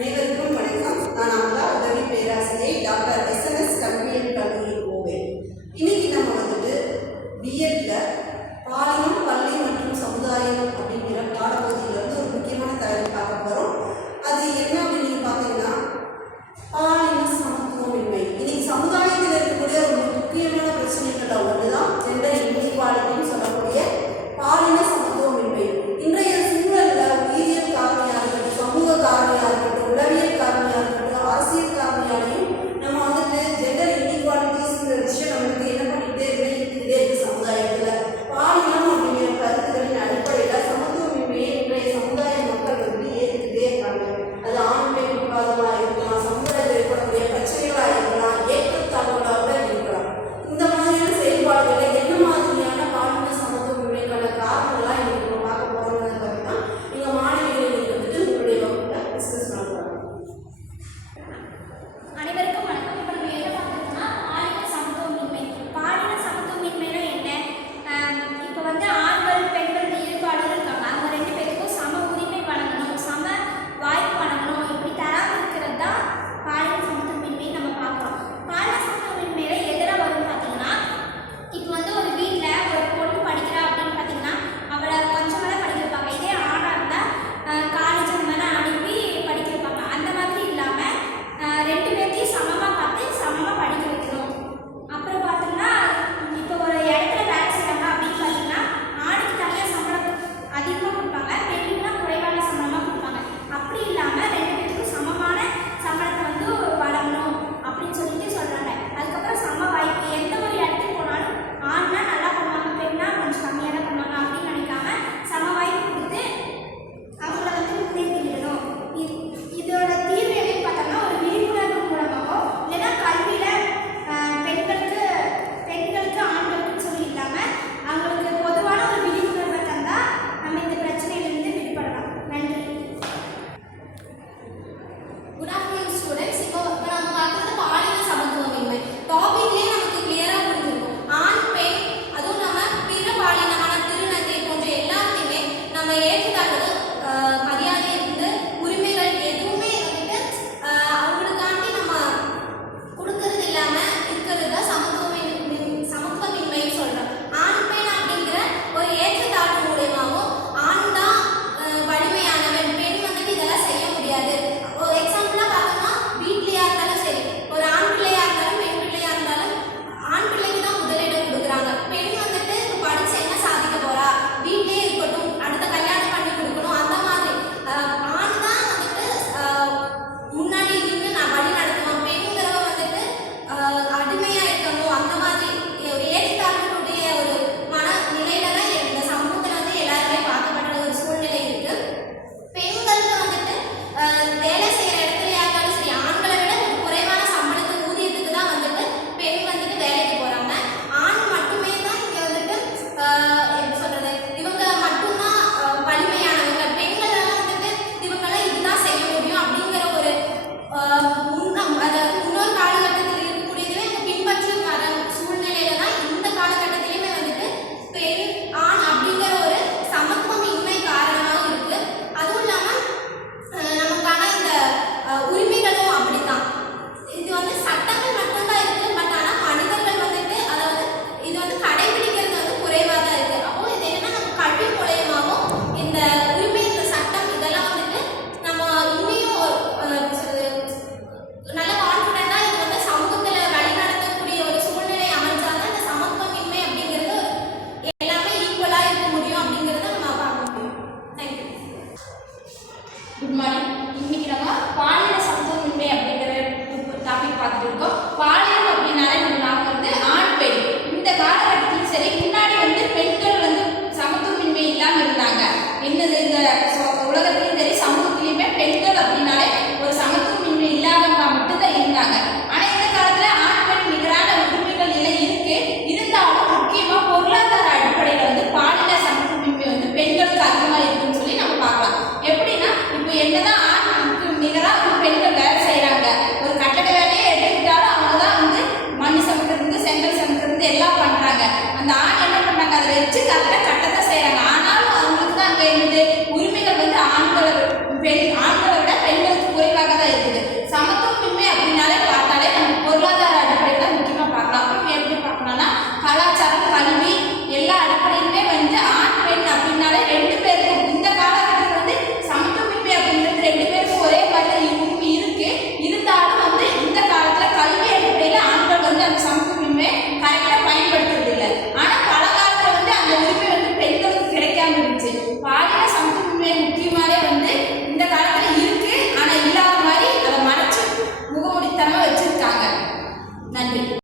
அனைவருக்கும் வணக்கம். நான் அமுதா, உதவி பேராசிரியை, டாக்டர் SNS கல்வியியல் கல்லூரி கோவை. இன்னைக்கு நம்ம பிஎட்ல பாலினம், பள்ளி மற்றும் சமுதாயம் அப்படிங்கிற பாடப்பகுதியிலிருந்து ஒரு முக்கியமான தகவல் பார்க்க போகிறோம். அது என்ன அப்படின்னு பார்த்தீங்கன்னா, பாலின சமத்துவமின்மை. இன்னைக்கு சமுதாயத்தில் இருக்கக்கூடிய ஒரு முக்கியமான பிரச்சனைகள் ஒன்று தான் ஜெண்டர் இன்இக்வாலிட்டின்னு சொல்லக்கூடிய பாலின சமத்துவமின்மை. இன்றைய சூழலில் உயிரியல் காரணியாக இருக்கட்டும், சமூக காரணியாக இருக்கட்டும், உளவியல் காரணியாக இருக்கட்டும், அரசியல் காரணியாலையும் நம்ம ஜெண்டர் இன்இக்வாலிட்டிஸ்ங்கிற விஷயம் நம்மளுக்கு என்ன பண்ணிக்கிட்டே இருக்கு சமுதாயத்தில். பாலினம் அப்படிங்கிற கருத்துக்களின் அடிப்படையில் சமத்துவமின்மையை இன்றைய சமுதாய மக்கள் ஏற்றுக்கிட்டே இருக்காங்க. அது ஆண் பெண் விவாதமாக இருக்கலாம், சமுதாயத்தில் ஏற்படக்கூடிய பிரச்சனைகளாக இருக்கலாம், ஏற்றத்தாழ்வுகளாக கூட இருக்கலாம். இந்த மாதிரியான செயல்பாடுகளை என்ன மாதிரியான பாலின சமத்துவமின்மைக்கான காரணங்களாக இன்னைக்கு நம்ம பார்க்க போகிறோம்னு பார்த்தீங்கன்னா, எங்கள் மாணவிகள் உங்களுடைய வகுப்பில் டிஸ்கஸ் பண்ணுறாங்க. அனைவருக்கும் வணக்கம். இப்போ நம்ம என்ன பார்க்கணும்னா பாலின சமத்துவமின்மை. பாலின சமத்துவமின்மைனா என்ன? இப்போ ஆண்கள் பெண்கள் ஈடுபாடுகள் இருக்காங்க. அவங்க ரெண்டு பேருக்கும் சம உரிமை வழங்கணும், சம வாய்ப்பு வழங்கணும். இப்படி தராமல் இருக்கிறது தான் பாலின சமத்துவமின்மை நம்ம பார்க்குறோம். பாலின சமத்துவமின்மையில எதிராக வரும்னு பார்த்தீங்கன்னா, இப்போ ஒரு வீட்டில் ஒரு பொண்ணு படிக்கிறா அப்படின்னு பார்த்தீங்கன்னா, அவளை கொஞ்சம் வேலை படிக்க வைப்பாங்க. இதே ஆணாக இருந்தால் காலேஜ் அந்த மாதிரி அனுப்பி படிக்க வைப்பாங்க. அந்த மாதிரி இல்லாமல் ரெண்டு பேர்த்தையும் சமமாக பார்த்து சமமாக படிக்க வைக்கணும். அப்புறம் பார்த்தோம்னா, இப்போ ஒரு இடத்துல வேலை செய்கிறாங்க அப்படின்னு பார்த்தீங்கன்னா, ஆணுக்கு தனியாக சம்பளம் அதிகமாக கொடுப்பாங்க, பெண்ணுக்குனா குறைவான சம்பளமாக கொடுப்பாங்க. அப்படி இல்லாமல் ரெண்டு பேருக்கும் சமமான சம்பளத்தை வழங்கணும் அப்படின்னு சொல்லிட்டு சொல்கிறாங்க. அதுக்கப்புறம் சம வாய்ப்பு. எந்த ஒரு இடத்துக்கு போனாலும் ஆண்னா நல்லா பண்ணுவாங்க, பெண்ணா கொஞ்சம் கம்மியாக தான் பண்ணுவாங்க அப்படின்னு நினைக்காம சம வாய்ப்பு கொடுத்து அவங்கள முன்னேற்றிடணும். இதோட தீர்வு என்னன்னு பார்த்தோம்னா, ஒரு விழிப்புணர்வு மூலமாகவோ இல்லைன்னா கல்வியில் பெண்களுக்கு ஆண்களுக்குன்னு சொல்லி இல்லாமல் அவங்களுக்கு பொதுவான ஒரு விழிப்புணர்வை தந்தால் நம்ம இந்த பிரச்சனையிலிருந்து விடுபடலாம். நன்றி. Good afternoon students. இப்போ நம்ம பார்க்குறது பாலின சமத்துவமின்மை. டாபிக்லேயே நமக்கு கிளியராக புரிஞ்சிருக்கும். ஆண் பெண் அதுவும் நம்ம பிற பாலினமான திருநங்கை போன்ற எல்லாத்தையுமே நம்ம ஏற்றுக்காட்டுறது மரியாதை இருந்து உரிமைகள் எதுவுமே அவங்களுக்காண்டி நம்ம கொடுக்கறது இல்லாமல் இருக்கிறது தான் சமத்துவமின்மைன்னு சொல்கிறோம். ஆண் பெண் அப்படிங்கிற ஒரு ஏற்றத்தாழ்வு மூலயமாவும் ஆண் தான் வலிமையானவன், பெண் இதெல்லாம் செய்ய முடியாது. ஒரு எக்ஸாம்பிளாக பார்த்தோம்னா, வீட்லையா இருந்தாலும் சரி, ஒரு ஆண் பிள்ளையா இருந்தாலும் பெண் பிள்ளையா இருந்தாலும் ஆண் பிள்ளைக்கு தான் முதலிடம் கொடுக்குறாங்க. பெண் படிச்சு என்ன சாதிக்க போறா, வீட்லயே இருக்கட்டும், அடுத்த கல்யாணம் பண்ணி கொடுக்கணும், அந்த மாதிரி ஆண் தான் முன்னாடி இருந்து நான் வழி நடத்துவோம். பெண்கிறவ அடிமையா இருக்கணும். அந்த மாதிரி ஏற்றத்தாழ்வுடைய ஒரு மனநிலையில தான் இந்த சமூகத்துல எல்லாருமே பார்க்கப்படுற ஒரு சூழ்நிலை இருக்கு. பெண்களுக்கு வேலை செய்யற இடத்துலயா இருந்தாலும் சரி, ஆண்களை விட ஒரு குறைவான சம்பளத்துக்கு ஊதியத்துக்கு தான் பெண் வேலைக்கு போறாங்க. ஆண் மட்டுமே தான் இங்க எப்படி சொல்றது, இவங்க மட்டும்தான் வலிமையானவங்க, பெண்களால இவங்களாம் இதுதான் செய்ய முடியும் அப்படிங்கிற ஒரு முன்னொரு காலகட்டத்தில் இருக்கக்கூடியதுவே பின்பற்றி வர சூழ்நிலையில தான் இந்த காலகட்டத்திலுமே பெண் ஆண் அப்படிங்கிற ஒரு சமத்துவமின்மை காரணமாக இருக்கு. அதுவும் இல்லாம நமக்கான இந்த உரிமைகளும் அப்படித்தான். இது சட்டங்கள் மட்டும்தான் இருக்கு. பட் ஆனால் மனிதர்கள் இது கடைபிடிக்கிறது குறைவாக தான் இருக்கு. அப்போ இது என்னன்னா, நம்ம கல்வி மூலயமாவும் இந்த உரிமை, இந்த சட்டம் இதெல்லாம் நம்ம இன்னும் நல்ல கான்ஃபிடென்ட்டா இது சமூகத்துல வழிநடத்தக்கூடிய ஒரு சூழ்நிலை அமைஞ்சாதான் இந்த சமத்துவமின்மை அப்படிங்கிறது எல்லாமே ஈக்குவலா இருக்க முடியும் அப்படிங்கிறத நம்ம பார்க்க முடியும். தேங்க்யூ. Good morning. இன்னைக்கு நம்ம பாலின சமத்துவமின்மை அப்படிங்கிற டாபிக் பார்த்துட்டு இருக்கோம். பாலினம் அப்படின்னாலே நம்ம நாம ஆண் பெண். இந்த காலகட்டத்திலும் சரி, முன்னாடி பெண்கள் சமத்துவமின்மை இல்லாமல் இருந்தாங்க. என்னது இந்த உலகத்தில்